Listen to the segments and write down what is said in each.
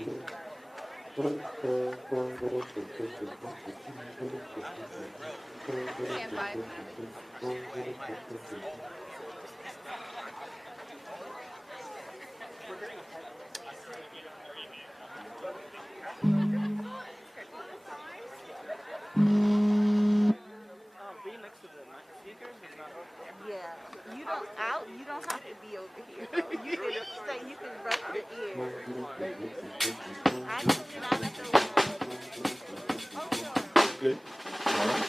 Stand by. Being next to the speakers is not okay. Yeah, you don't have to be over here though. You can stay. You can brush your ears. I can get out of the way. Oh sure. Okay. All right.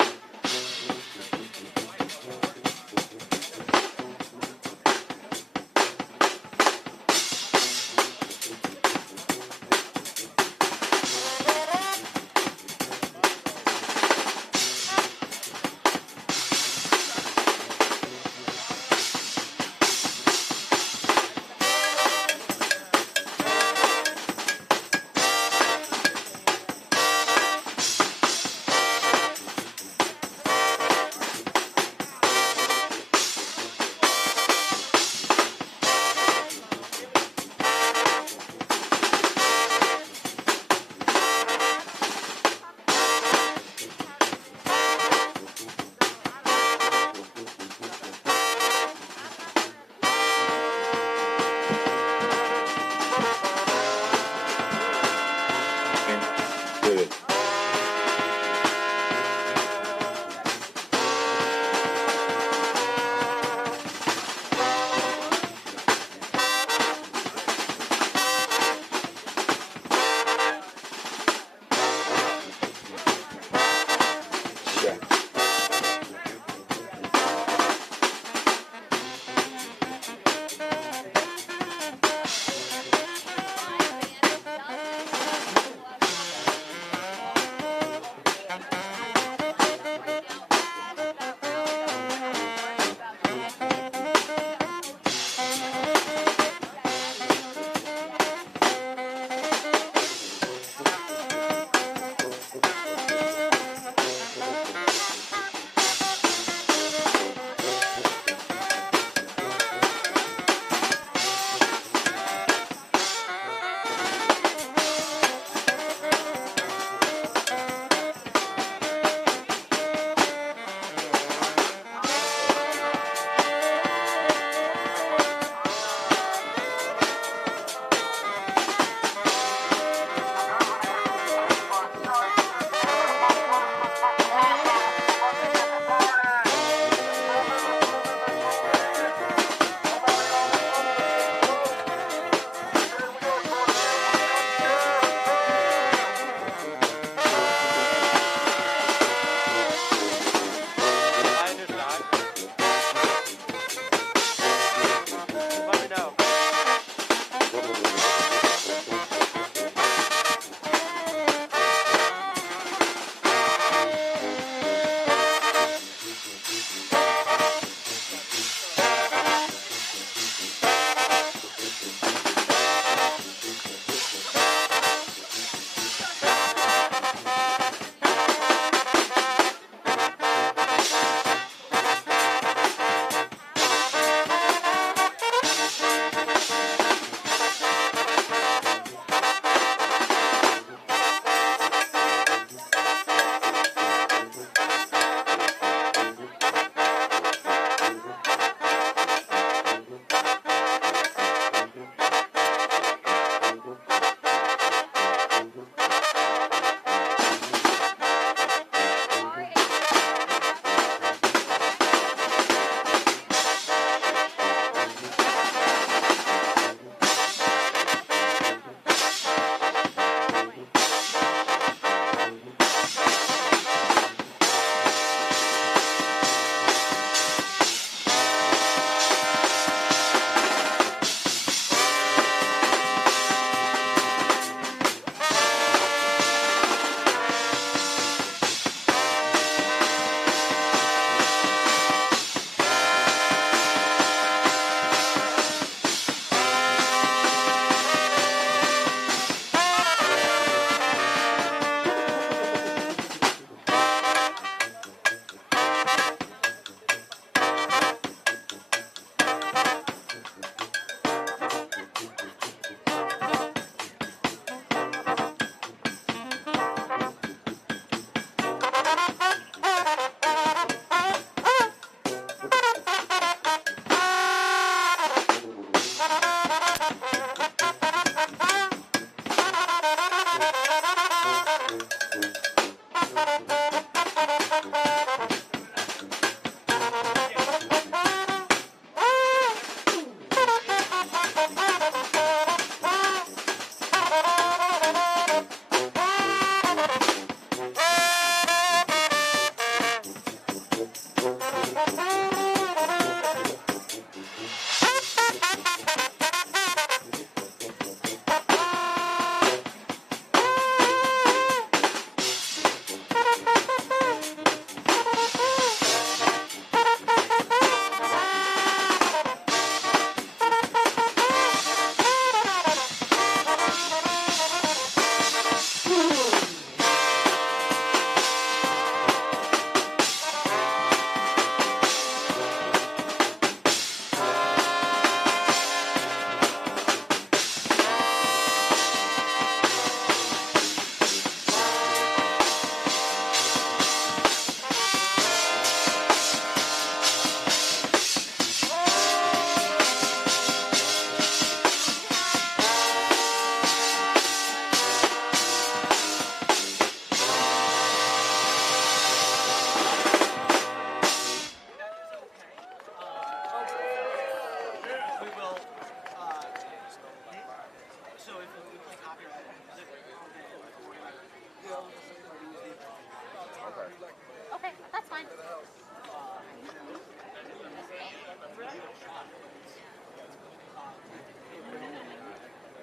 Okay, that's fine.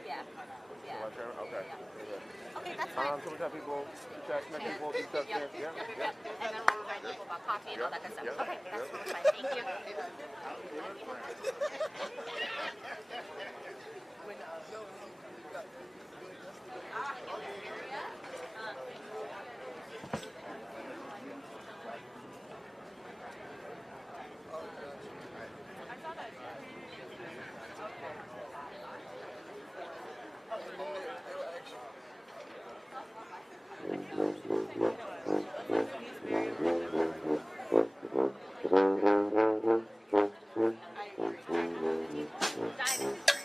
Yeah. Yeah. Okay. Okay, that's fine. So we tell people, connect people, do stuff there. Yeah. Yep. And then we'll remind people about coffee and all that good stuff. Yeah. Okay, that's totally fine. Thank you. Diamond.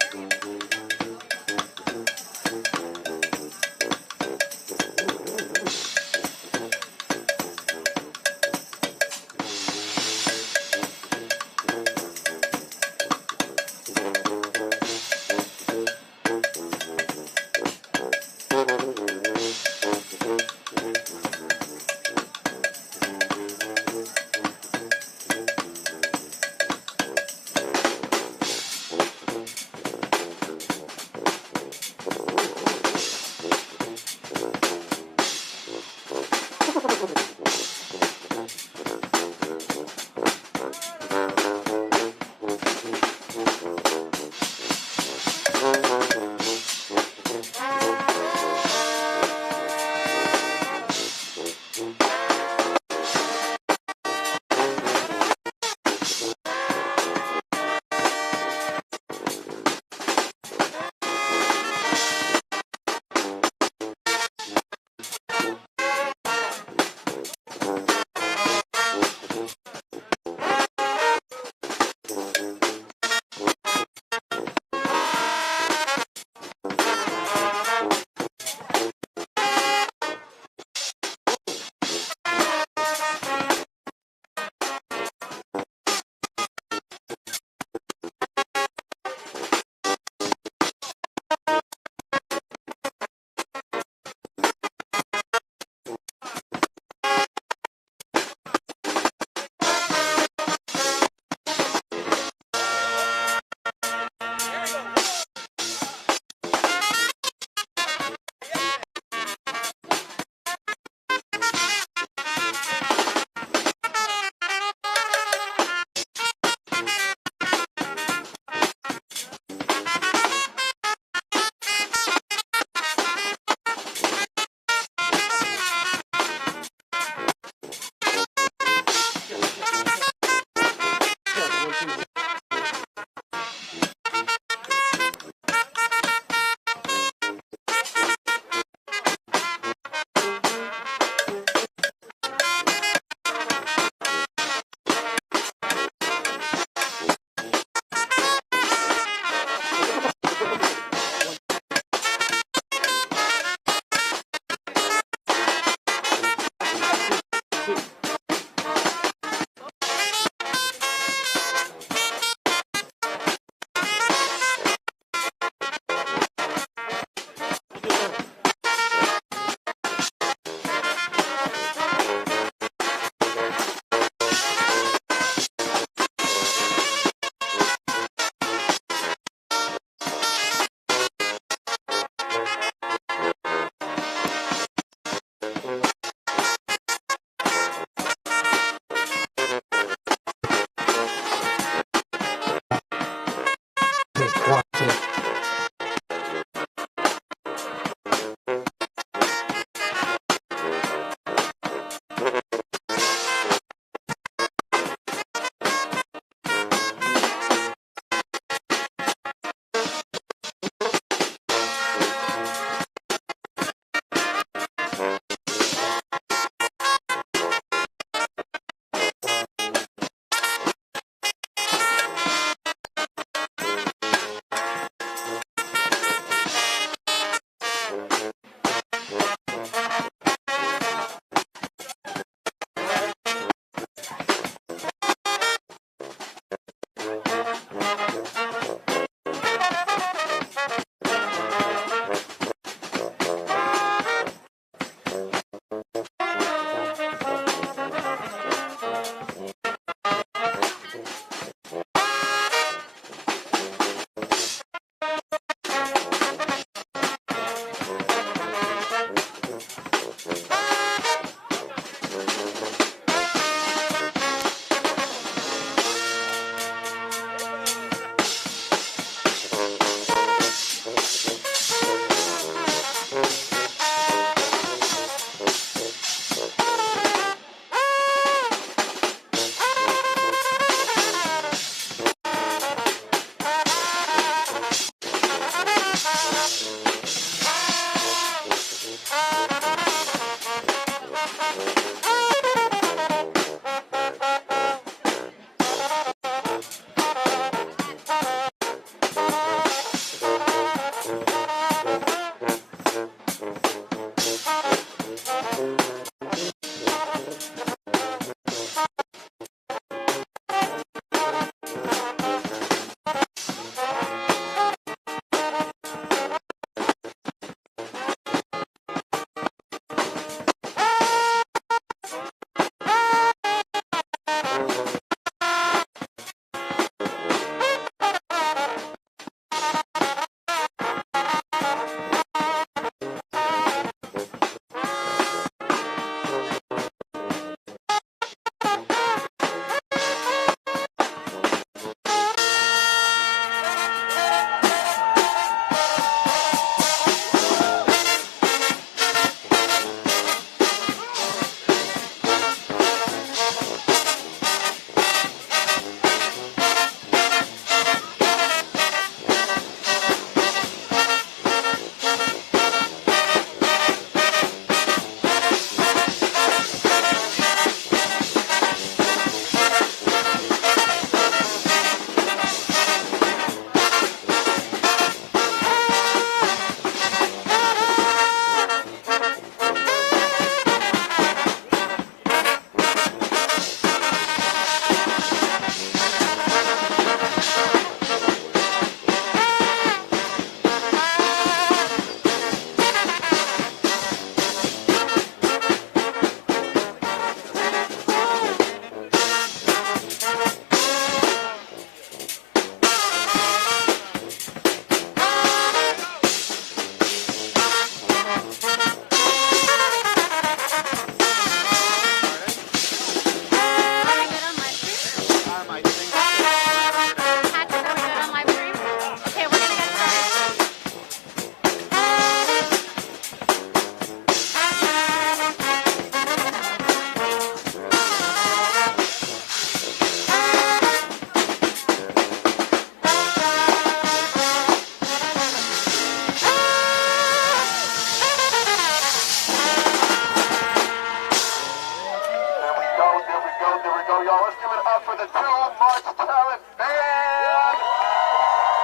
large talent band.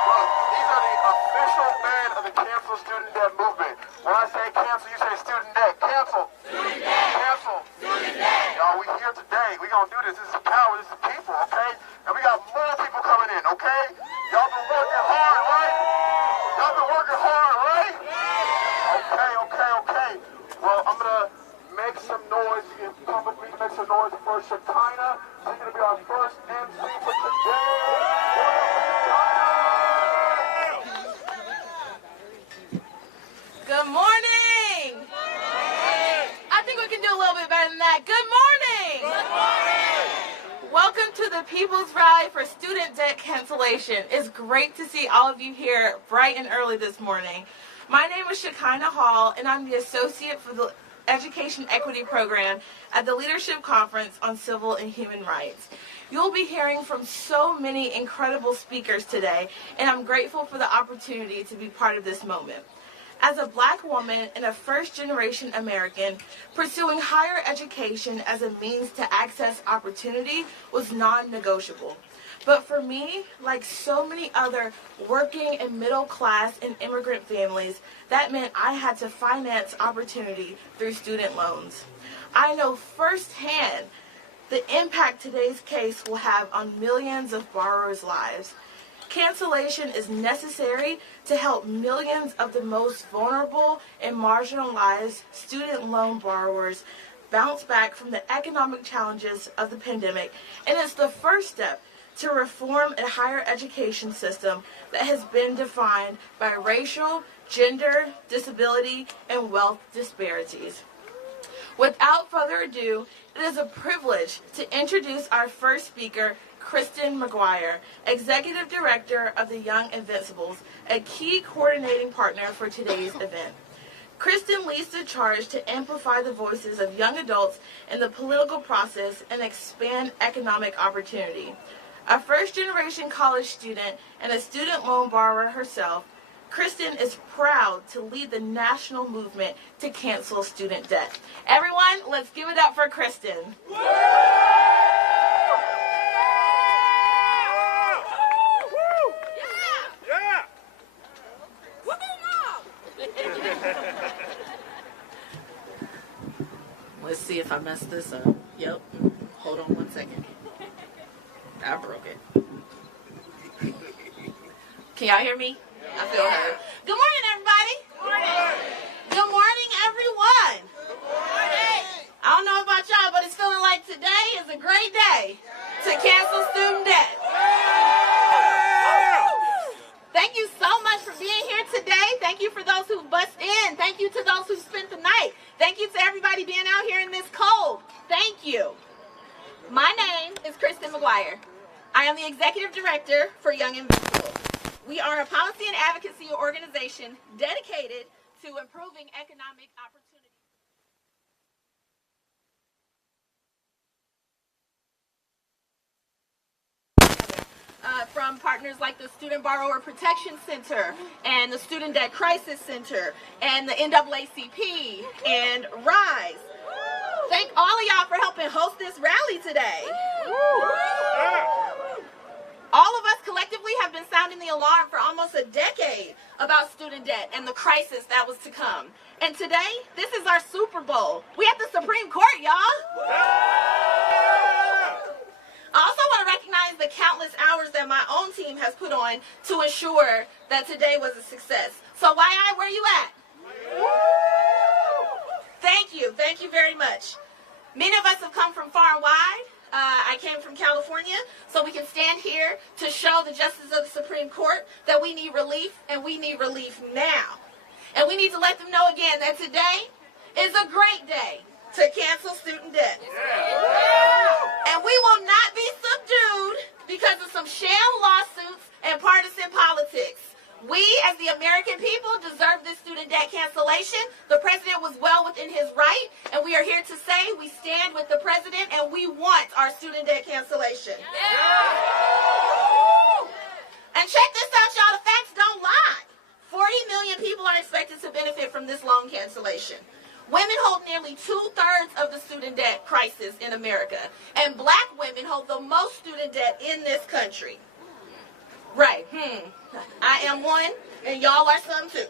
Look, these are the official band of the Cancel Student Debt movement. When I say cancel, you say student debt. Cancel. Student debt. Cancel. Student debt. Y'all, we here today. We gonna do this. This is power. This is people, okay? And we got more people coming in, okay? Y'all been working hard, right? Y'all been working hard, right? Okay. Well, I'm gonna make some noise. You can come with me to make some noise for Shekinah. She's gonna be our first MC for today. Good morning. I think we can do a little bit better than that. Good morning. Good morning. Welcome to the People's Rally for Student Debt Cancellation. It's great to see all of you here bright and early this morning. My name is Shekinah Hall, and I'm the Associate for the Education Equity Program at the Leadership Conference on Civil and Human Rights. You'll be hearing from so many incredible speakers today, and I'm grateful for the opportunity to be part of this moment. As a Black woman and a first-generation American, pursuing higher education as a means to access opportunity was non-negotiable. But for me, like so many other working and middle-class and immigrant families, that meant I had to finance opportunity through student loans. I know firsthand the impact today's case will have on millions of borrowers' lives. Cancellation is necessary to help millions of the most vulnerable and marginalized student loan borrowers bounce back from the economic challenges of the pandemic, and it's the first step to reform a higher education system that has been defined by racial, gender, disability, and wealth disparities. Without further ado, it is a privilege to introduce our first speaker, Kristen McGuire, Executive Director of the Young Invincibles, a key coordinating partner for today's event. Kristen leads the charge to amplify the voices of young adults in the political process and expand economic opportunity. A first-generation college student and a student loan borrower herself, Kristen is proud to lead the national movement to cancel student debt. Everyone, let's give it up for Kristen. Let's see if I messed this up. Yep. Hold on 1 second. I broke it. Can y'all hear me? I feel heard. Good morning, everybody. Good morning. Good morning, everyone. Good morning. I don't know about y'all, but it's feeling like today is a great day to cancel student debt. Thank you so much for being here today. Thank you for those who bust in. Thank you to those who spent the night. Thank you to everybody being out here in this cold. Thank you. My name is Kristen McGuire. I am the Executive Director for Young Invincibles. We are a policy and advocacy organization dedicated to improving economic opportunity. From partners like the Student Borrower Protection Center and the Student Debt Crisis Center and the NAACP and RISE. Thank all of y'all for helping host this rally today. All of us collectively have been sounding the alarm for almost a decade about student debt and the crisis that was to come. And today, this is our Super Bowl. We at the Supreme Court, y'all. I also want to recognize the countless hours that my own team has put on to ensure that today was a success. So YI, where you at? Thank you very much. Many of us have come from far and wide. I came from California, so we can stand here to show the justices of the Supreme Court that we need relief, and we need relief now. And we need to let them know again that today is a great day to cancel student debt. And we will not be subdued because of some sham lawsuits and partisan politics. We, as the American people, deserve this student debt cancellation. The president was well within his right, and we are here to say we stand with the president and we want our student debt cancellation. And check this out, y'all, the facts don't lie. 40 million people are expected to benefit from this loan cancellation. Women hold nearly 2/3 of the student debt crisis in America, and black women hold the most student debt in this country. Right, I am one, and y'all are some too.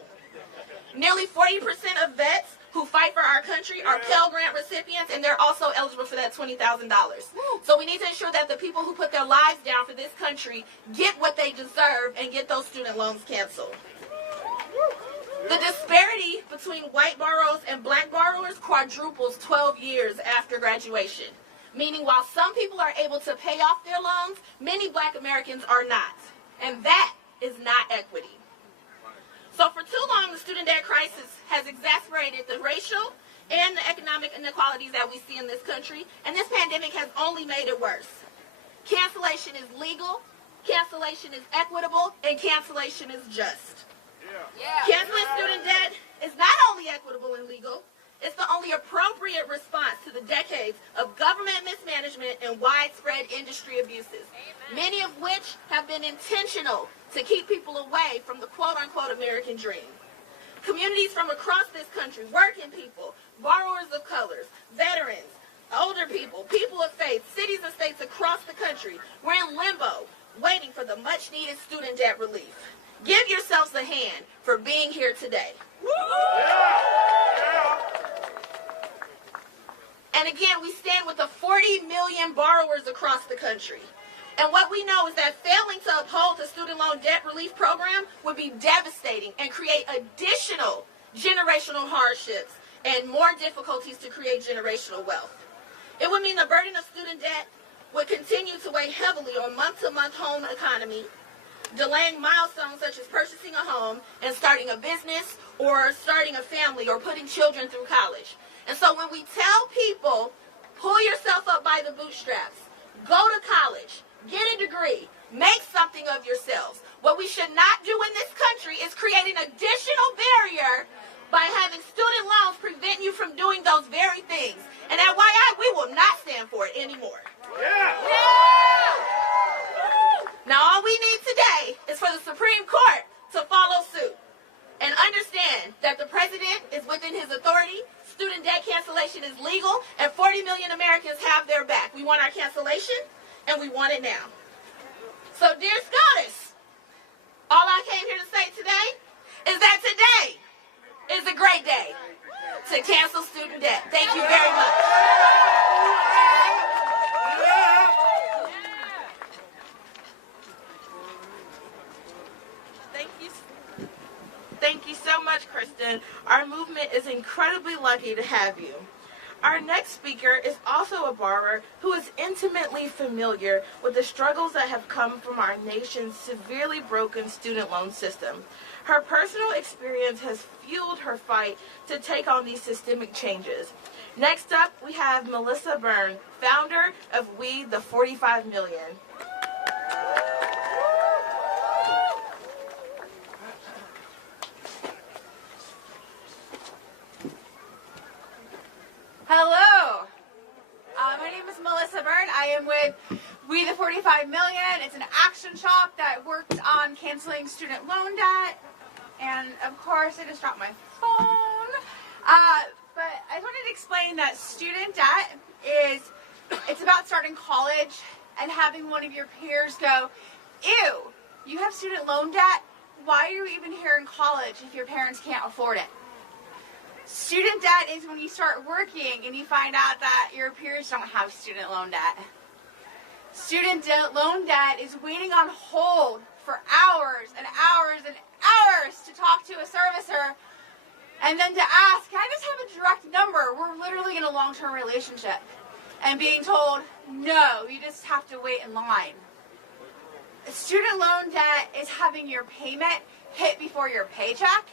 Nearly 40% of vets who fight for our country are Pell Grant recipients, and they're also eligible for that $20,000. So we need to ensure that the people who put their lives down for this country get what they deserve and get those student loans canceled. The disparity between white borrowers and black borrowers quadruples 12 years after graduation, meaning while some people are able to pay off their loans, many black Americans are not. And that is not equity. So for too long, the student debt crisis has exacerbated the racial and the economic inequalities that we see in this country, and this pandemic has only made it worse. Cancellation is legal, cancellation is equitable, and cancellation is just. Canceling student debt is not only equitable and legal, it's the only appropriate response to the decades of government mismanagement and widespread industry abuses, many of which have been intentional to keep people away from the quote-unquote American dream. Communities from across this country, working people, borrowers of colors, veterans, older people, people of faith, cities and states across the country, were in limbo, waiting for the much-needed student debt relief. Give yourselves a hand for being here today. And again, we stand with the 40 million borrowers across the country. And what we know is that failing to uphold the student loan debt relief program would be devastating and create additional generational hardships and more difficulties to create generational wealth. It would mean the burden of student debt would continue to weigh heavily on month-to-month home economy, delaying milestones such as purchasing a home and starting a business or starting a family or putting children through college. And so when we tell people, pull yourself up by the bootstraps, go to college, get a degree, make something of yourselves, what we should not do in this country is create an additional barrier by having student loans prevent you from doing those very things. And FYI, we will not stand for it anymore. Now all we need today is for the Supreme Court to follow suit and understand that the president is within his authority, student debt cancellation is legal, and 40 million Americans have their back. We want our cancellation, and we want it now. So dear SCOTUS, all I came here to say today is that today is a great day to cancel student debt. Thank you very much. Thank you so much, Kristen. Our movement is incredibly lucky to have you. Our next speaker is also a borrower who is intimately familiar with the struggles that have come from our nation's severely broken student loan system. Her personal experience has fueled her fight to take on these systemic changes. Next up, we have Melissa Byrne, founder of We the 45 Million. Hello, my name is Melissa Byrne. I am with We the 45 Million. It's an action shop that works on canceling student loan debt. And of course, I just dropped my phone. But I just wanted to explain that student debt it's about starting college and having one of your peers go, ew, you have student loan debt? Why are you even here in college if your parents can't afford it? Student debt is when you start working and you find out that your peers don't have student loan debt. Student loan debt is waiting on hold for hours and hours and hours to talk to a servicer and then to ask, can I just have a direct number? We're literally in a long-term relationship. And being told, no, you just have to wait in line. Student loan debt is having your payment hit before your paycheck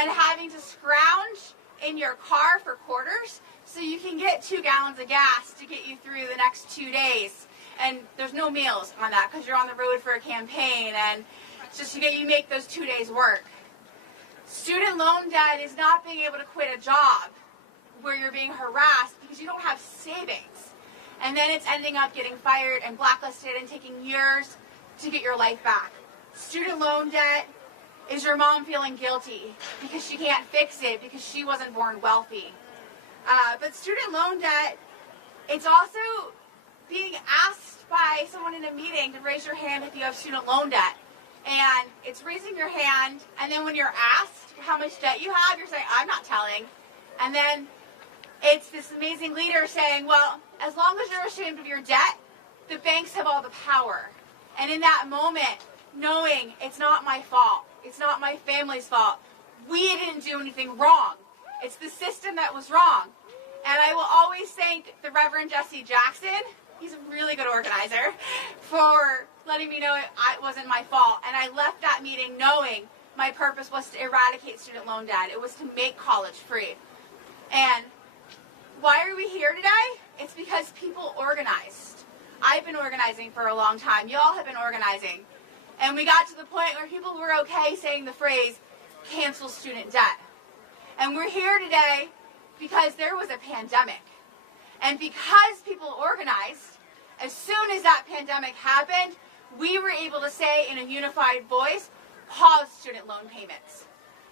and having to scrounge in your car for quarters so you can get 2 gallons of gas to get you through the next 2 days. And there's no meals on that because you're on the road for a campaign and it's just to get you make those 2 days work. Student loan debt is not being able to quit a job where you're being harassed because you don't have savings. And then it's ending up getting fired and blacklisted and taking years to get your life back. Student loan debt is your mom feeling guilty because she can't fix it because she wasn't born wealthy. But student loan debt, it's also being asked by someone in a meeting to raise your hand if you have student loan debt. And it's raising your hand, and then when you're asked how much debt you have, you're saying, I'm not telling. And then it's this amazing leader saying, well, as long as you're ashamed of your debt, the banks have all the power. And in that moment, knowing it's not my fault, it's not my family's fault, we didn't do anything wrong. It's the system that was wrong. And I will always thank the Reverend Jesse Jackson, he's a really good organizer, for letting me know it wasn't my fault. And I left that meeting knowing my purpose was to eradicate student loan debt. It was to make college free. And why are we here today? It's because people organized. I've been organizing for a long time. You all have been organizing. And we got to the point where people were okay saying the phrase, cancel student debt. And we're here today because there was a pandemic. And because people organized, as soon as that pandemic happened, we were able to say in a unified voice, pause student loan payments.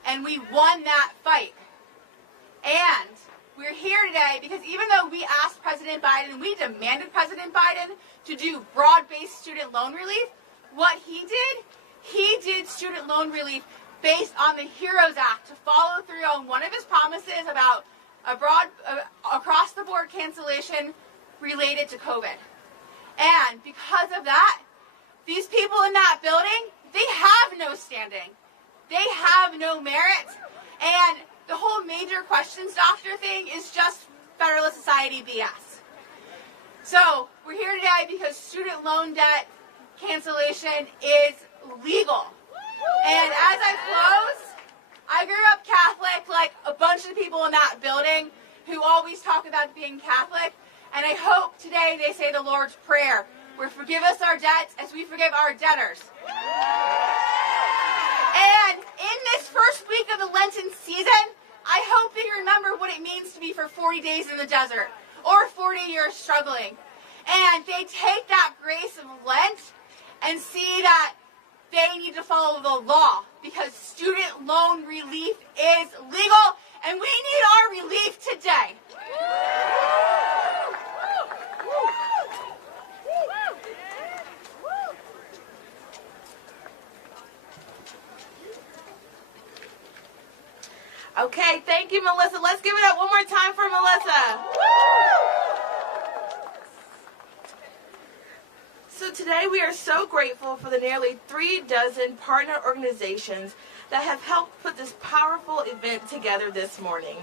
And we won that fight. And we're here today because even though we asked President Biden, we demanded President Biden to do broad-based student loan relief, what he did student loan relief based on the HEROES Act to follow through on one of his promises about a broad, across-the-board cancellation related to COVID. And because of that, these people in that building, they have no standing. They have no merit. And the whole major questions doctor thing is just Federalist Society BS. So we're here today because student loan debt cancellation is legal. And as I close, I grew up Catholic like a bunch of people in that building who always talk about being Catholic. And I hope today they say the Lord's Prayer, where forgive us our debts as we forgive our debtors. And in this first week of the Lenten season, I hope that you remember what it means to be for 40 days in the desert or 40 years struggling. And they take that grace of Lent and see that they need to follow the law because student loan relief is legal and we need our relief today. Okay, thank you, Melissa. Let's give it up one more time for Melissa. So today we are so grateful for the nearly 36 partner organizations that have helped put this powerful event together this morning.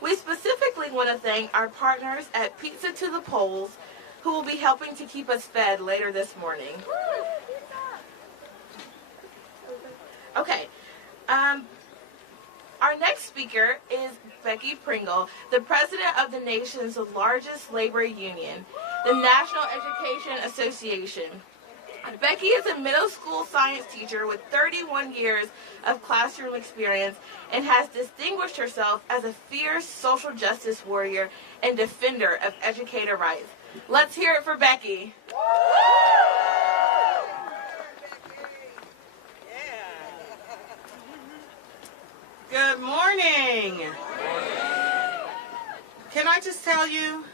We specifically want to thank our partners at Pizza to the Polls, who will be helping to keep us fed later this morning. Okay. Our next speaker is Becky Pringle, the president of the nation's largest labor union, the National Education Association. Becky is a middle school science teacher with 31 years of classroom experience and has distinguished herself as a fierce social justice warrior and defender of educator rights. Let's hear it for Becky. Good morning. Can I just tell you,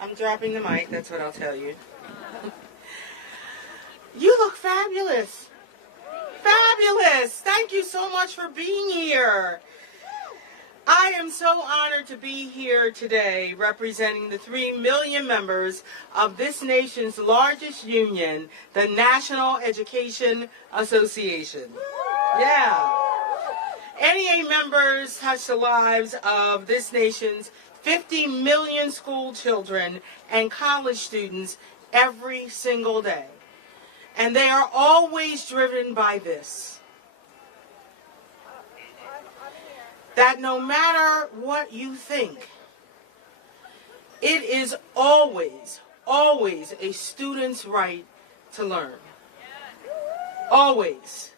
I'm dropping the mic, that's what I'll tell you. You look fabulous. Fabulous. Thank you so much for being here. I am so honored to be here today representing the 3 million members of this nation's largest union, the National Education Association. Yeah. NEA members touch the lives of this nation's 50 million school children and college students every single day. And they are always driven by this: that no matter what you think, it is always, always a student's right to learn. Always.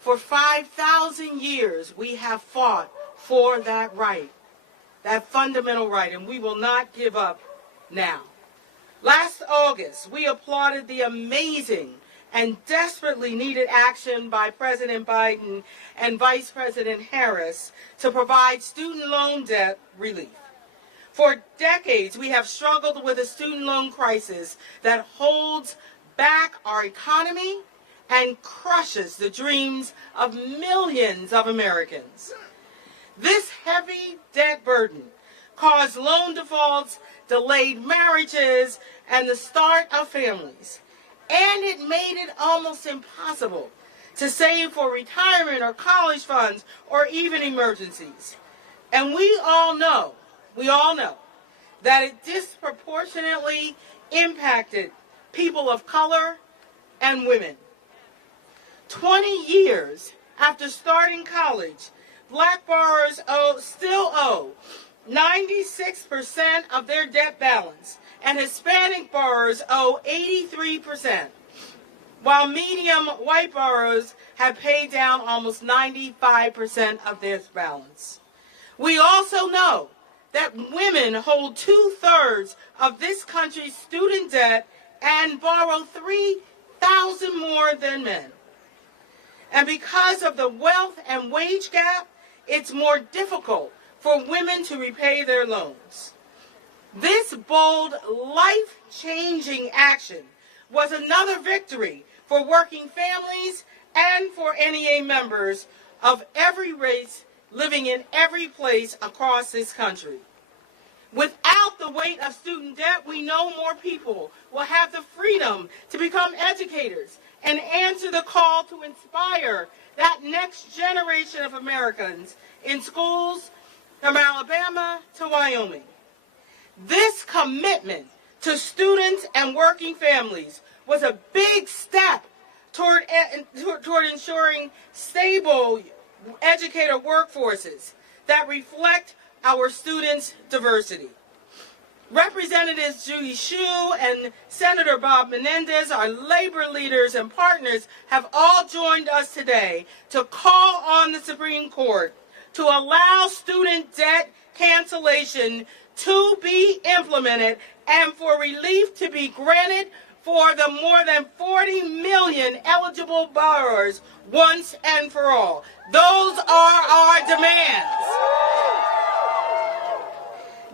For 5,000 years, we have fought for that right, that fundamental right, and we will not give up now. Last August, we applauded the amazing and desperately needed action by President Biden and Vice President Harris to provide student loan debt relief. For decades, we have struggled with a student loan crisis that holds back our economy and crushes the dreams of millions of Americans. This heavy debt burden caused loan defaults, delayed marriages, and the start of families. And it made it almost impossible to save for retirement or college funds or even emergencies. And we all know that it disproportionately impacted people of color and women. 20 years after starting college, Black borrowers still owe 96% of their debt balance, and Hispanic borrowers owe 83%, while medium white borrowers have paid down almost 95% of their balance. We also know that women hold 2/3 of this country's student debt and borrow 3,000 more than men. And because of the wealth and wage gap, it's more difficult for women to repay their loans. This bold, life-changing action was another victory for working families and for NEA members of every race living in every place across this country. Without the weight of student debt, we know more people will have the freedom to become educators and answer the call to inspire that next generation of Americans in schools from Alabama to Wyoming. This commitment to students and working families was a big step toward ensuring stable educator workforces that reflect our students' diversity. Representatives Judy Hsu and Senator Bob Menendez, our labor leaders and partners, have all joined us today to call on the Supreme Court to allow student debt cancellation to be implemented and for relief to be granted for the more than 40 million eligible borrowers once and for all. Those are our demands.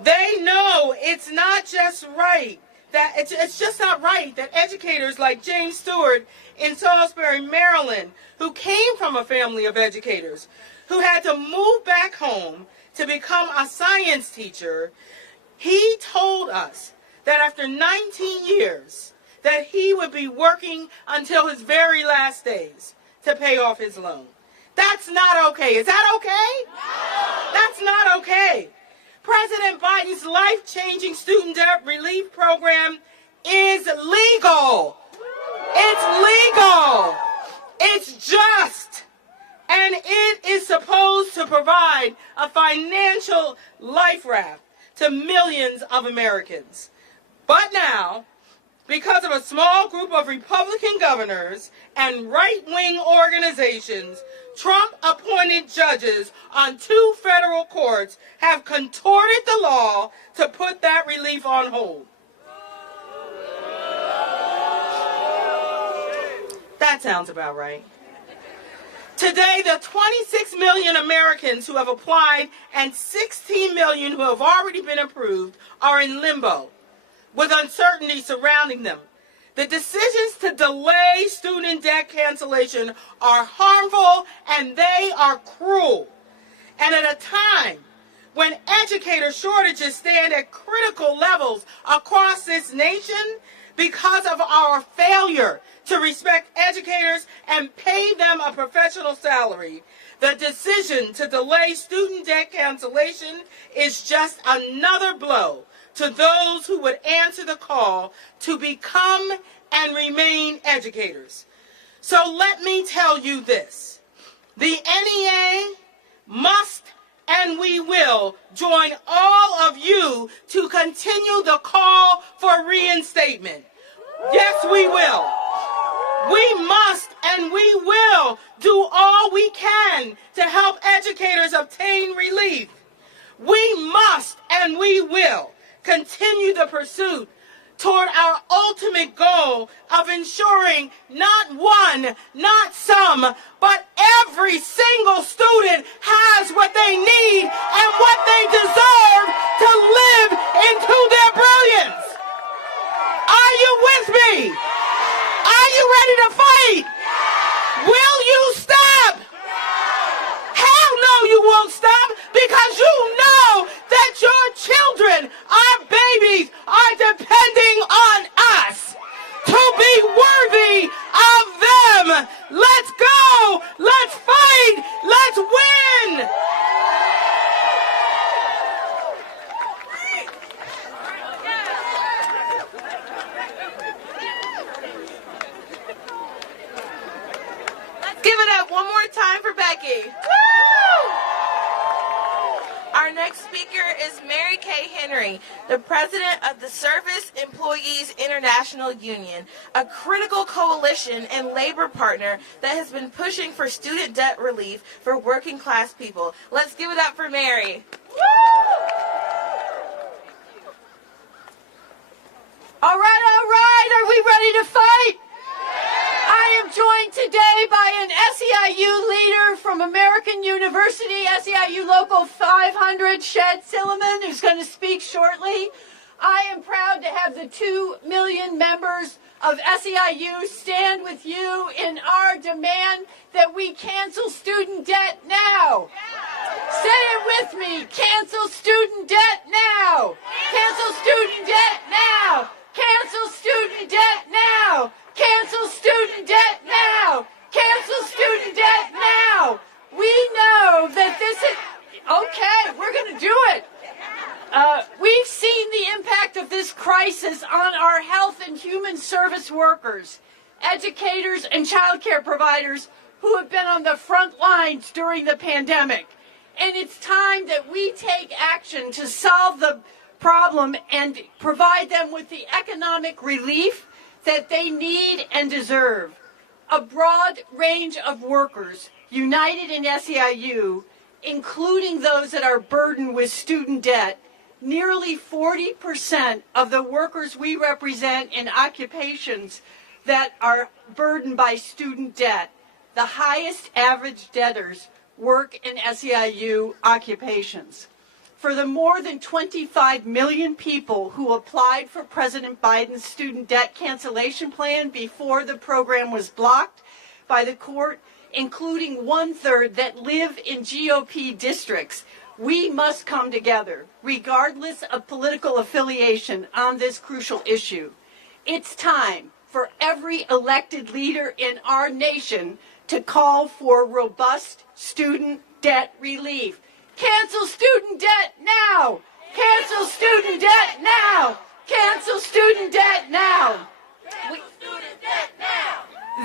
They know it's not just right that it's just not right that educators like James Stewart in Salisbury, Maryland, who came from a family of educators, who had to move back home to become a science teacher, he told us that after 19 years that he would be working until his very last days to pay off his loan. That's not okay. Is that okay? No. That's not okay. President Biden's life-changing student debt relief program is legal. It's legal. It's just. And it is supposed to provide a financial life raft to millions of Americans. But now, because of a small group of Republican governors and right-wing organizations, Trump-appointed judges on 2 federal courts have contorted the law to put that relief on hold. That sounds about right. Today, the 26 million Americans who have applied and 16 million who have already been approved are in limbo, with uncertainty surrounding them. The decisions to delay student debt cancellation are harmful and they are cruel. And at a time when educator shortages stand at critical levels across this nation because of our failure to respect educators and pay them a professional salary, the decision to delay student debt cancellation is just another blow to those who would answer the call to become and remain educators. So let me tell you this. The NEA must and we will join all of you to continue the call for reinstatement. Yes, we will. We must and we will do all we can to help educators obtain relief. We must and we will continue the pursuit toward our ultimate goal of ensuring not one, not some, but every single student has what they need and what they deserve to live into their brilliance. Are you with me? Are you ready to fight? Will you stop? Hell no, you won't stop, because you know that your children, our babies, are depending on us to be worthy of them. Let's go. Let's fight. Let's win. Give it up one more time for Becky. Our next speaker is Mary Kay Henry, the president of the Service Employees International Union, a critical coalition and labor partner that has been pushing for student debt relief for working class people. Let's give it up for Mary. All right, are we ready to fight? I am joined today by an SEIU leader from American University, SEIU Local 500, Shed Silliman, who's going to speak shortly. I am proud to have the 2 million members of SEIU stand with you in our demand that we cancel student debt now. Say it with me, cancel student debt now. Cancel student debt now. Cancel student debt now. Cancel student debt now. Cancel student debt now. We know that this is, okay, we're going to do it. We've seen the impact of this crisis on our health and human service workers, educators, and child care providers who have been on the front lines during the pandemic. And it's time that we take action to solve the problem and provide them with the economic relief that they need and deserve. A broad range of workers united in SEIU, including those that are burdened with student debt, nearly 40% of the workers we represent in occupations that are burdened by student debt, the highest average debtors, work in SEIU occupations. For the more than 25 million people who applied for President Biden's student debt cancellation plan before the program was blocked by the court, including 1/3 that live in GOP districts, we must come together, regardless of political affiliation, on this crucial issue. It's time for every elected leader in our nation to call for robust student debt relief. Cancel student debt now! Cancel student debt now! Cancel student debt now!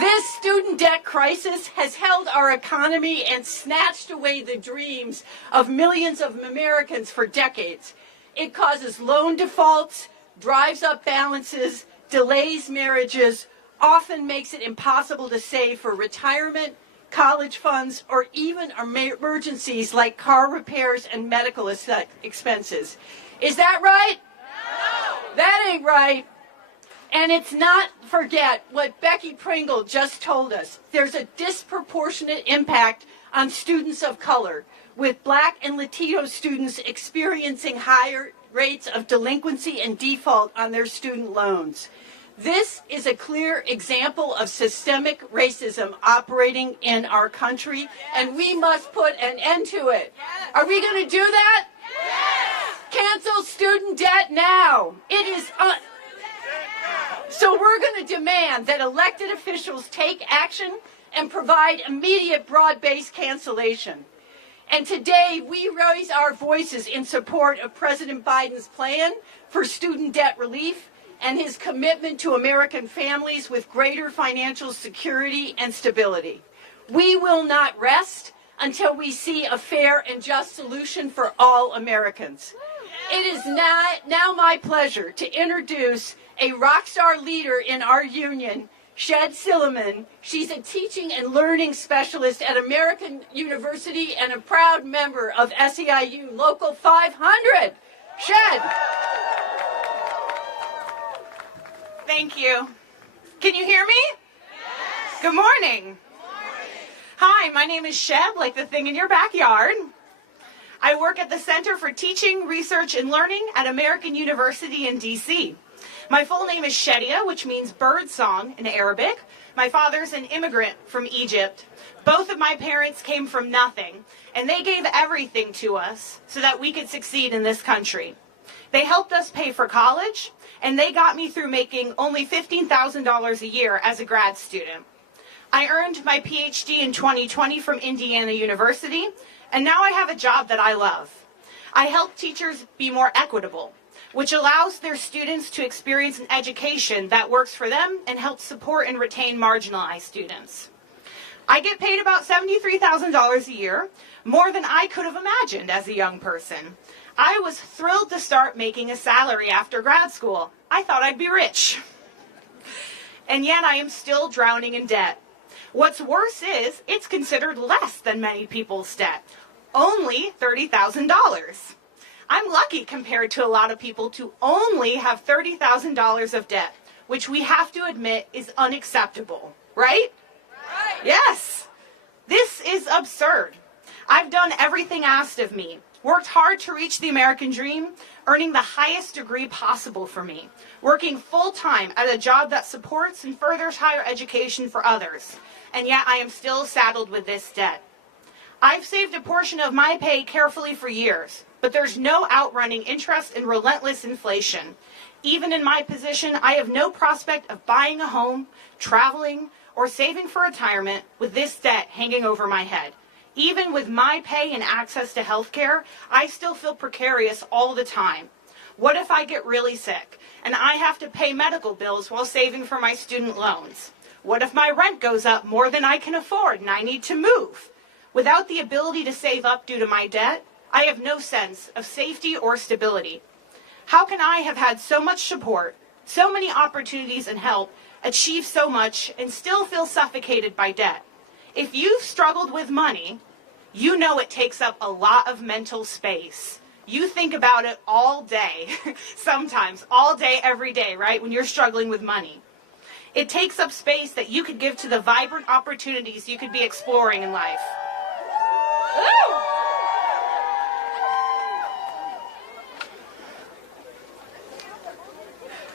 This student debt crisis has held our economy and snatched away the dreams of millions of Americans for decades. It causes loan defaults, drives up balances, delays marriages, often makes it impossible to save for retirement, college funds, or even emergencies like car repairs and medical expenses. Is that right? No! That ain't right. And it's not forget what Becky Pringle just told us. There's a disproportionate impact on students of color, with Black and Latino students experiencing higher rates of delinquency and default on their student loans. This is a clear example of systemic racism operating in our country, and we must put an end to it. Are we going to do that? Yes! Cancel student debt now. It is so we're going to demand that elected officials take action and provide immediate broad-based cancellation. And today we raise our voices in support of President Biden's plan for student debt relief and his commitment to American families with greater financial security and stability. We will not rest until we see a fair and just solution for all Americans. It is now my pleasure to introduce a rock star leader in our union, Shed Silliman. She's a teaching and learning specialist at American University and a proud member of SEIU Local 500. Shed. Thank you. Can you hear me? Yes. Good morning. Hi, my name is Sheb, like the thing in your backyard. I work at the Center for Teaching, Research, and Learning at American University in D.C. My full name is Shedia, which means bird song in Arabic. My father's an immigrant from Egypt. Both of my parents came from nothing, and they gave everything to us so that we could succeed in this country. They helped us pay for college, and they got me through making only $15,000 a year as a grad student. I earned my PhD in 2020 from Indiana University, and now I have a job that I love. I help teachers be more equitable, which allows their students to experience an education that works for them and helps support and retain marginalized students. I get paid about $73,000 a year, more than I could have imagined as a young person. I was thrilled to start making a salary after grad school. I thought I'd be rich. And yet I am still drowning in debt. What's worse is, it's considered less than many people's debt. Only $30,000. I'm lucky compared to a lot of people to only have $30,000 of debt, which we have to admit is unacceptable, right? Right. Yes. This is absurd. I've done everything asked of me, worked hard to reach the American dream, earning the highest degree possible for me, working full-time at a job that supports and furthers higher education for others, and yet I am still saddled with this debt. I've saved a portion of my pay carefully for years, but there's no outrunning interest and relentless inflation. Even in my position, I have no prospect of buying a home, traveling, or saving for retirement with this debt hanging over my head. Even with my pay and access to health care, I still feel precarious all the time. What if I get really sick and I have to pay medical bills while saving for my student loans? What if my rent goes up more than I can afford and I need to move? Without the ability to save up due to my debt, I have no sense of safety or stability. How can I have had so much support, so many opportunities and help, achieve so much, and still feel suffocated by debt? If you've struggled with money, you know it takes up a lot of mental space. You think about it all day, sometimes, all day, every day, right, when you're struggling with money. It takes up space that you could give to the vibrant opportunities you could be exploring in life. Ooh.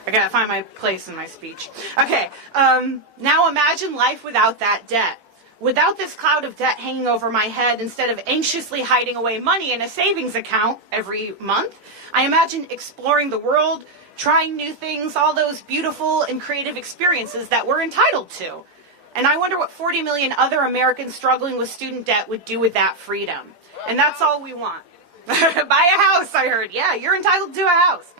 I gotta find my place in my speech. Okay, now imagine life without that debt. Without this cloud of debt hanging over my head, instead of anxiously hiding away money in a savings account every month, I imagine exploring the world, trying new things, all those beautiful and creative experiences that we're entitled to. And I wonder what 40 million other Americans struggling with student debt would do with that freedom. And that's all we want. Buy a house, I heard. Yeah, you're entitled to a house.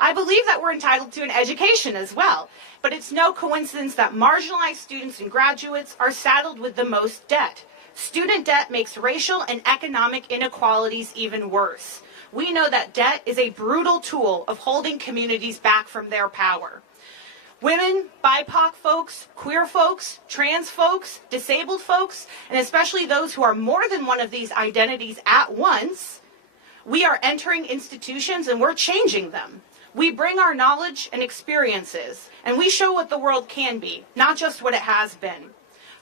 I believe that we're entitled to an education as well. But it's no coincidence that marginalized students and graduates are saddled with the most debt. Student debt makes racial and economic inequalities even worse. We know that debt is a brutal tool of holding communities back from their power. Women, BIPOC folks, queer folks, trans folks, disabled folks, and especially those who are more than one of these identities at once, we are entering institutions and we're changing them. We bring our knowledge and experiences, and we show what the world can be, not just what it has been.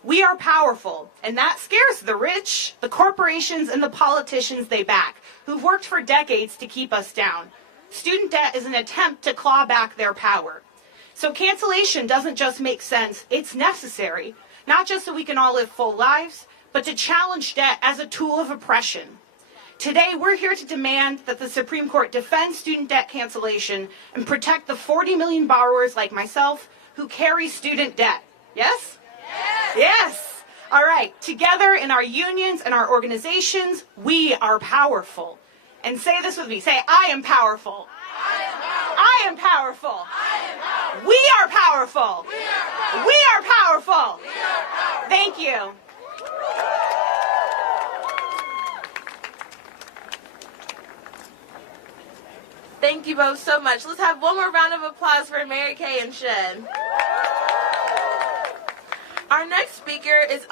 We are powerful, and that scares the rich, the corporations, and the politicians they back, who've worked for decades to keep us down. Student debt is an attempt to claw back their power. So cancellation doesn't just make sense, it's necessary, not just so we can all live full lives, but to challenge debt as a tool of oppression. Today, we're here to demand that the Supreme Court defend student debt cancellation and protect the 40 million borrowers like myself who carry student debt. Yes? Yes! Yes! All right, together in our unions and our organizations, we are powerful. And say this with me. Say, I am powerful. I am powerful. I am powerful. We are powerful. We are powerful. Thank you. Thank you both so much. Let's have one more round of applause for Mary Kay and Shed. Our next speaker is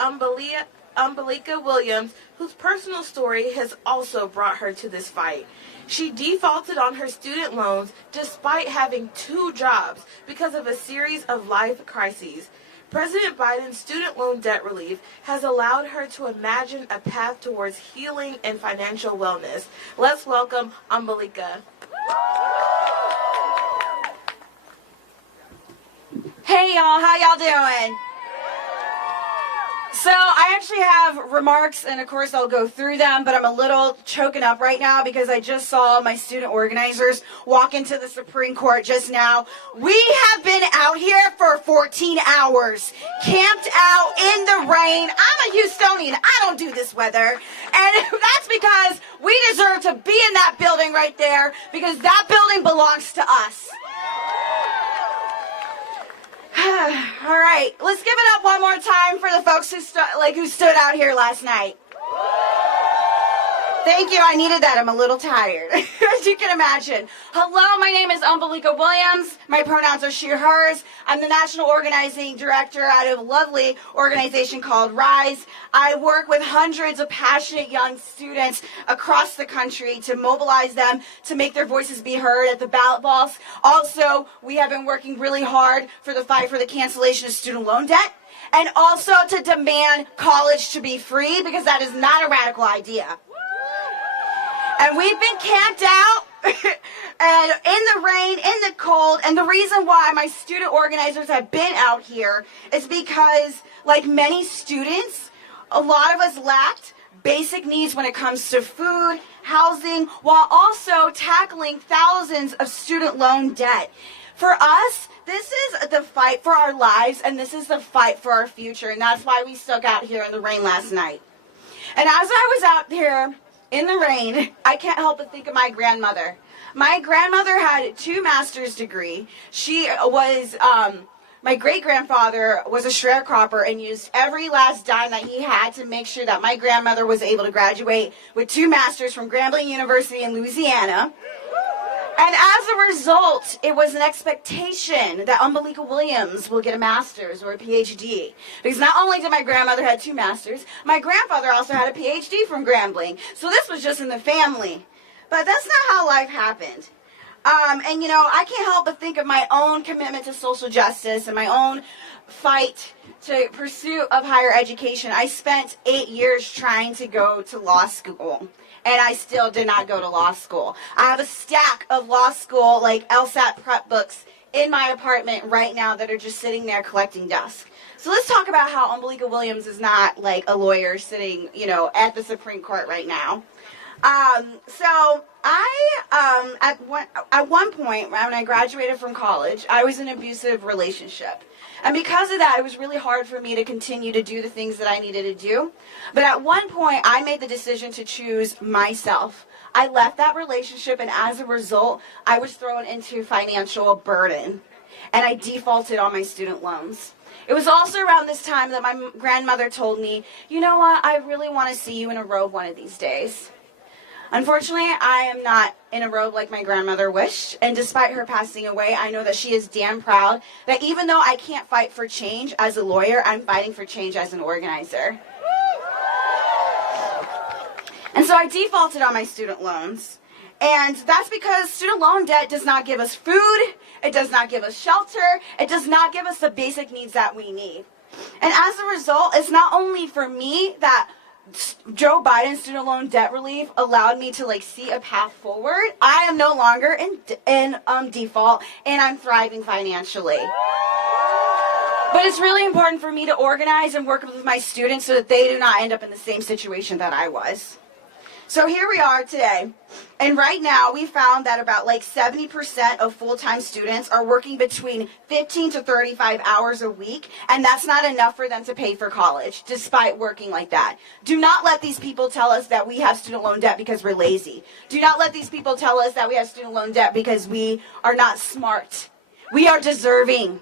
Umbalika Williams, whose personal story has also brought her to this fight. She defaulted on her student loans despite having 2 jobs because of a series of life crises. President Biden's student loan debt relief has allowed her to imagine a path towards healing and financial wellness. Let's welcome Umbalika. Hey y'all, how y'all doing? So I actually have remarks, and of course I'll go through them, but I'm a little choking up right now because I just saw my student organizers walk into the Supreme Court just now. We have been out here for 14 hours, camped out in the rain. I'm a Houstonian, I don't do this weather, and that's because we deserve to be in that building right there because that building belongs to us. All right, let's give it up one more time for the folks who stood out here last night. Thank you, I needed that. I'm a little tired, as you can imagine. Hello, my name is Umbalika Williams. My pronouns are she, hers. I'm the National Organizing Director out of a lovely organization called RISE. I work with hundreds of passionate young students across the country to mobilize them to make their voices be heard at the ballot box. Also, we have been working really hard for the fight for the cancellation of student loan debt, and also to demand college to be free, because that is not a radical idea. And we've been camped out and in the rain, in the cold, and the reason why my student organizers have been out here is because, like many students, a lot of us lacked basic needs when it comes to food, housing, while also tackling thousands of student loan debt. For us, this is the fight for our lives, and this is the fight for our future, and that's why we stuck out here in the rain last night. And as I was out here in the rain, I can't help but think of my grandmother. My grandmother had 2 master's degrees. She was, my great-grandfather was a sharecropper and used every last dime that he had to make sure that my grandmother was able to graduate with 2 masters from Grambling University in Louisiana. And as a result, it was an expectation that Umbalika Williams will get a master's or a PhD. Because not only did my grandmother have 2 masters, my grandfather also had a PhD from Grambling. So this was just in the family. But that's not how life happened. And you know, I can't help but think of my own commitment to social justice and my own fight to pursuit of higher education. I spent 8 years trying to go to law school, and I still did not go to law school. I have a stack of law school, like LSAT prep books in my apartment right now that are just sitting there collecting dust. So let's talk about how Umbalika Williams is not like a lawyer sitting, you know, at the Supreme Court right now. So I, at one point when I graduated from college, I was in an abusive relationship. And because of that, it was really hard for me to continue to do the things that I needed to do. But at one point, I made the decision to choose myself. I left that relationship, and as a result, I was thrown into financial burden. And I defaulted on my student loans. It was also around this time that my grandmother told me, you know what, I really want to see you in a robe one of these days. Unfortunately, I am not in a robe like my grandmother wished, and despite her passing away, I know that she is damn proud that even though I can't fight for change as a lawyer, I'm fighting for change as an organizer. And so I defaulted on my student loans, and that's because student loan debt does not give us food, it does not give us shelter, it does not give us the basic needs that we need. And as a result, it's not only for me that Joe Biden's student loan debt relief allowed me to see a path forward. I am no longer in default, and I'm thriving financially. But it's really important for me to organize and work with my students so that they do not end up in the same situation that I was. So here we are today, and right now we found that about 70% of full-time students are working between 15 to 35 hours a week, and that's not enough for them to pay for college, despite working like that. Do not let these people tell us that we have student loan debt because we're lazy. Do not let these people tell us that we have student loan debt because we are not smart. We are deserving.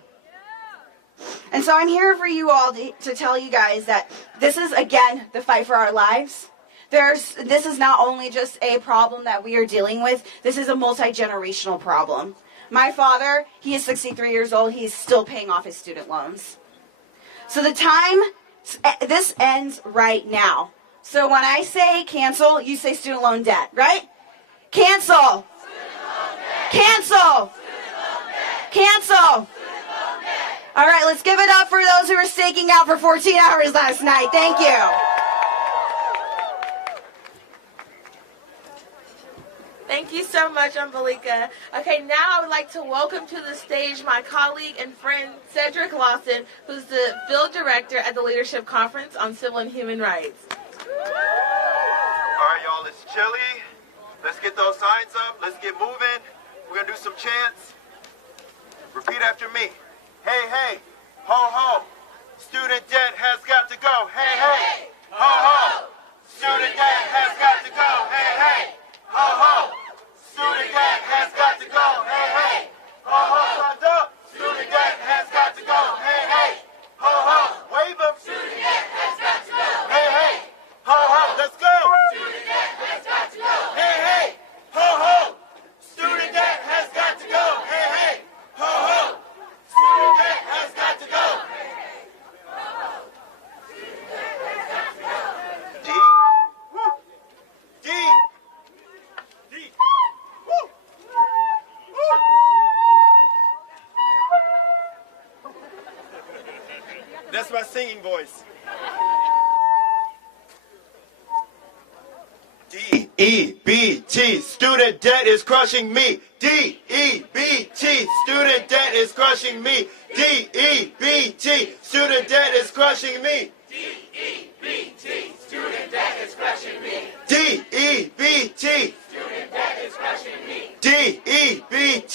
And so I'm here for you all to tell you guys that this is, again, the fight for our lives. This is not only just a problem that we are dealing with, this is a multi-generational problem. My father, he is 63 years old, he's still paying off his student loans. So the time This ends right now. So when I say cancel, you say student loan debt, right? Cancel. Cancel. Cancel. All right, let's give it up for those who were staking out for 14 hours last night. Thank you. Thank you so much, Umbalika. Okay, now I would like to welcome to the stage my colleague and friend, Cedric Lawson, who's the field director at the Leadership Conference on Civil and Human Rights. All right, y'all, it's chilly. Let's get those signs up. Let's get moving. We're going to do some chants. Repeat after me. Hey, hey, ho, ho. Student debt has got to go. Hey, hey, ho, ho. Student debt has got to go. Hey, hey, ho, ho. Student debt has got to go. Hey, hey, ho, ho. Stand up. Student debt has got to go. Hey, hey, ho, ho. Wave them. Student debt has got to go. Hey, hey, ho, ho. Let's go. Student debt has got to go. Hey, hey, ho, ho. Student debt has got to go. Hey, hey, ho, ho. Student debt has got to go. D. Woo. D. D. Woo. Woo. That's my singing voice. D-E-B-T, student debt is crushing me. D-E-B-T, student debt is crushing me. D-E-B-T, student debt is crushing me. D-E-B-T, student debt is crushing me. D-E-B-T, student debt is crushing me. D-E-B-T,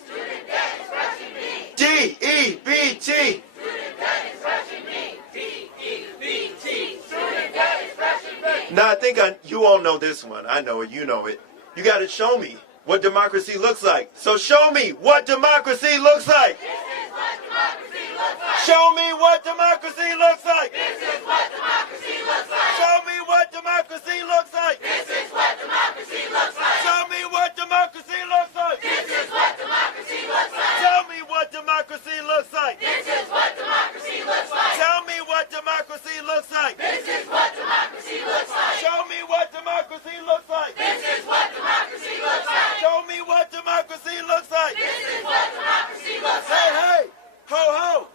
student debt is crushing me. D-E-B-T, student debt is crushing me. D-E-B-T, student debt is crushing me. Now I think you all know this one. I know it. You know it. You got to show me what democracy looks like. So show me what democracy looks like. This is what democracy looks like. Show me what democracy looks like. This is what democracy looks like. Show me what democracy looks like. This is what democracy looks like. Show me what democracy looks like. This is what democracy looks like. Tell me what democracy looks like. This is what democracy looks like. Tell me what democracy looks like. This is what democracy looks like. Show me what democracy looks like. This is what democracy looks like. Show me what democracy looks like. This is what democracy looks like. Hey, hey, ho, ho.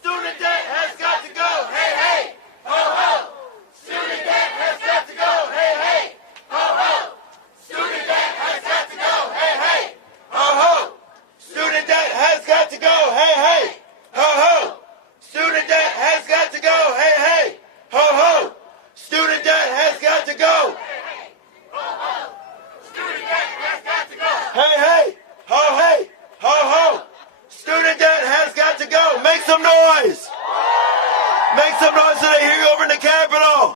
Student debt has got to go. Hey, hey, ho, ho. Student debt has got to go. Hey, hey, ho, ho. Student debt has got to go. Hey, hey, ho, ho. Student debt has got to go. Hey, hey, ho, ho. Student debt has got to go. Hey, hey, ho, ho. Student debt has got to go. Hey, hey, ho, hey, ho, ho. Student debt has got to go. Make some noise. Make some noise so they hear you over in the Capitol.